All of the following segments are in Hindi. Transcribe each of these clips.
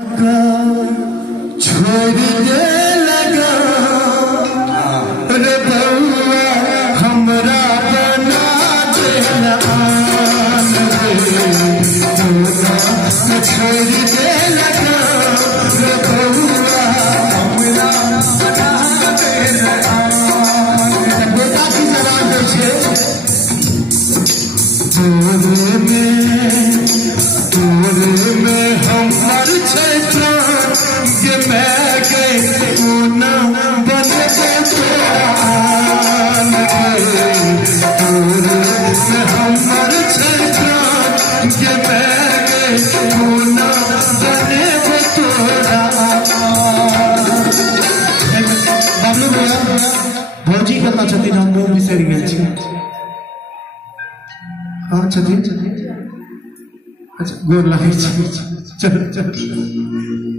छोड़ दे लगा रे बउआ हमरा बना देना छोड़ दे लगा रे बउआ हमरा बना देना बेटा की तरह छे तोरे में हमर छै ये मैं गई ना बन हमर ये मैं गई ना बने तोरा बाबलू भैया भौजी करना छथिन हम मुँह बिसरि गेल छी हाँ छथिन अच्छा गोर लागै छी चलो चलो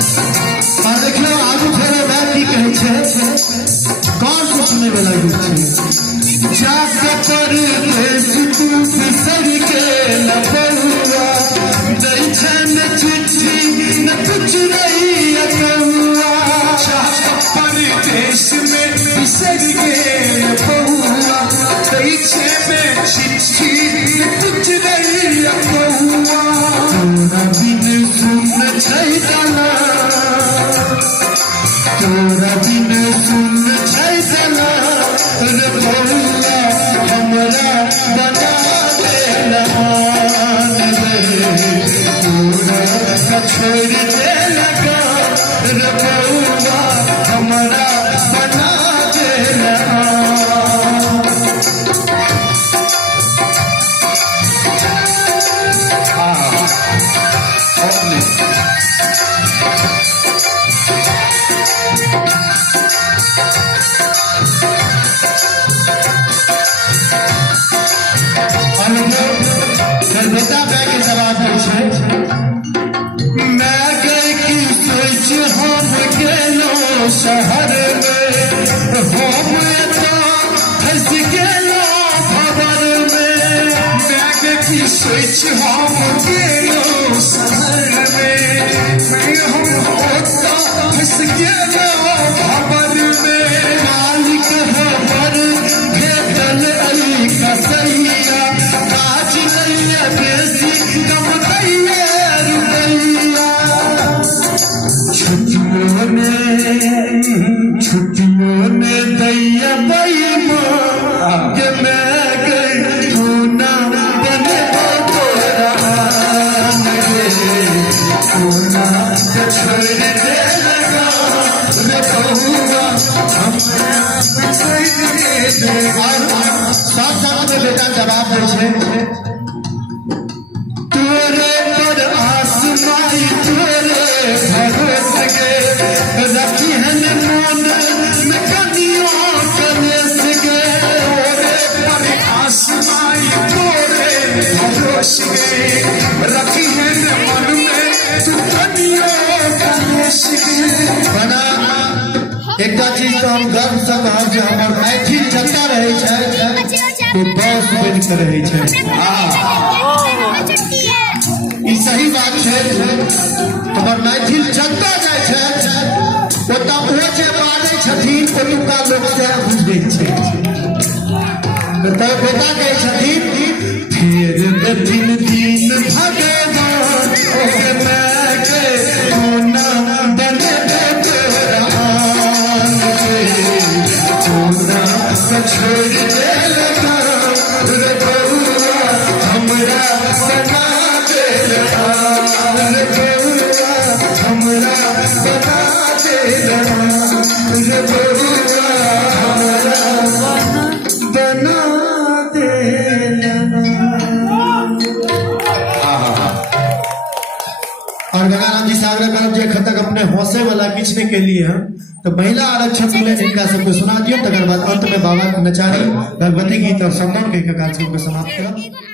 देखियो आगू फेरे बात की कहै छै कौन सुनने वाला गीत छै जाके परदेश तू बिसरि के न बउआ दै छै न चिट्ठी न कुछ नहीं अकौआ जाके परदेश में बिसरि के न बउआ दै छै न चिट्ठी न कुछ नहीं अकौआ तोरा बिन सुन छै गाना तोरा बिन सुन छै गाना रे बउआ हमरा बना देना तोरा छोड़ दे लगा रे बउआ हमरा बना देना बेटा बैग के जवाब पूछे मैं गई की सोच हम गेलो शहर में हम तो फंस गेलो खबर में बैग की सोच हम गेलो शहर में हम तो फंस गेलो खबर में मालिक खबर भेटल अली कसैया काज नैया बेसी कम दैया रुपैया छुट्टियों ने दैया बैमा के मैं गई तू ना बने तोरा छोड़ दे लगा रे बउआ हमरा साफ साफ बेटा जवाब दे छै तोरे पर आसमाई तोरे भरोस गे रखी हन मन में कनियों कलेस गे तोरे पर आसमाई तोरे भरोस गे रखी हन मन में तू कनियों कलेस गे बना एकटा चीज तो हम गर्व से कहब जे हमर मैथिल जनता रहे छै तो बस बन के रहे छै ई सही बात छै हमर मैथिल जनता जाय छै ओतऽ ओ जे बाजै छथिन ओतुका लोक से बुझै छै तऽ बेटा कहै छथिन फेर दिन दिन भगवान ओके मैं के कोना बने छोड़ दे लगा रे बउआ हमरा बना देना रे बउआ हमरा बना देना रे बउआ हमरा बना देना। और गंगाराम जी सागर करब जे खतक अपने हौसले वाला किछने के लिए हैं तो महिला आरक्षण मिले इनका सबको सुना दियो तकर बाद अंत में बाबा नचारी भगवती गीत और संगम के कार्यक्रम को समाप्त करा।